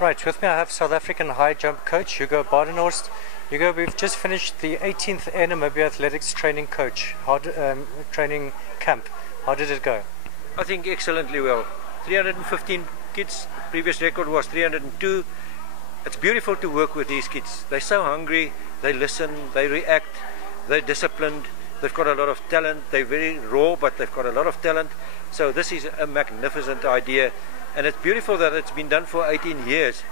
Right, with me I have South African high jump coach Hugo Badenhorst. Hugo, we've just finished the 18th Air Namibia Athletics training training camp. How did it go? I think excellently well. 315 kids, previous record was 302. It's beautiful to work with these kids. They're so hungry, they listen, they react, they're disciplined, they've got a lot of talent, they're very raw but they've got a lot of talent. So this is a magnificent idea. And it's beautiful that it's been done for 18 years.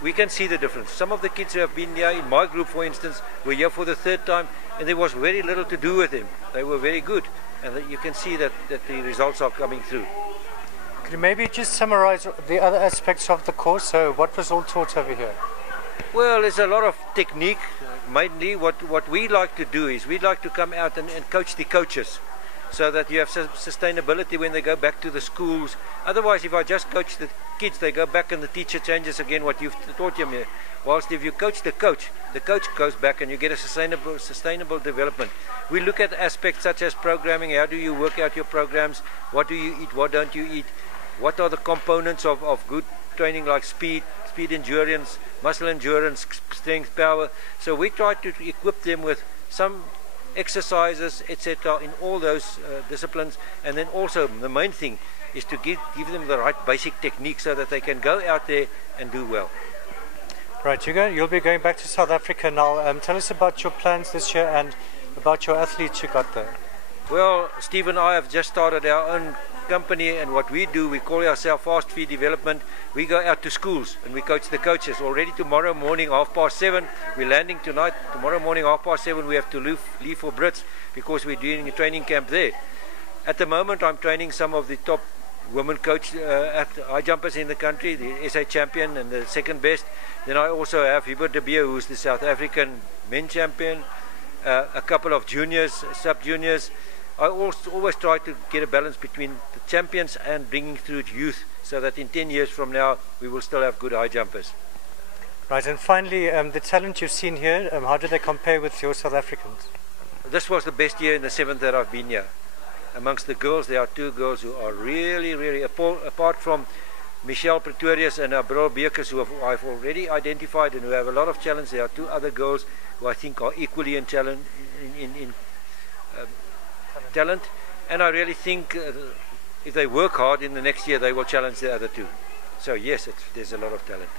We can see the difference. Some of the kids who have been here, in my group for instance, were here for the third time and there was very little to do with them. They were very good and you can see that the results are coming through. Could you maybe just summarize the other aspects of the course? So what was all taught over here? Well, there's a lot of technique. Mainly what we like to do is we'd like to come out and coach the coaches, so that you have sustainability when they go back to the schools. Otherwise, if I just coach the kids, they go back and the teacher changes again what you've taught them here. Whilst if you coach the coach goes back and you get a sustainable development. We look at aspects such as programming. How do you work out your programs? What do you eat? What don't you eat? What are the components of good training, like speed endurance, muscle endurance, strength, power. So we try to equip them with some exercises, etc., in all those disciplines. And then also the main thing is to give them the right basic technique so that they can go out there and do well. Right, Hugo, you'll be going back to South Africa now. Tell us about your plans this year and about your athletes you got there. Well, Steve and I have just started our own company, and what we do, we call ourselves Fast Feed Development. We go out to schools and we coach the coaches. Already tomorrow morning 7:30, we're landing tonight. Tomorrow morning 7:30, we have to leave for Brits because we're doing a training camp there. At the moment, I'm training some of the top women coach high jumpers in the country, the SA champion and the second best. Then I also have Hugo Badenhorst, who's the South African men champion, a couple of juniors, sub-juniors. I always try to get a balance between the champions and bringing through youth, so that in 10 years from now we will still have good high jumpers. Right, and finally, the talent you've seen here, how do they compare with your South Africans? This was the best year in the 7th that I've been here. Amongst the girls, there are 2 girls who are really, apart from Michelle Pretorius and Abril Bekers, who I've already identified and who have a lot of challenge. There are 2 other girls who I think are equally in talent, and I really think if they work hard in the next year, they will challenge the other 2. So yes, there's a lot of talent.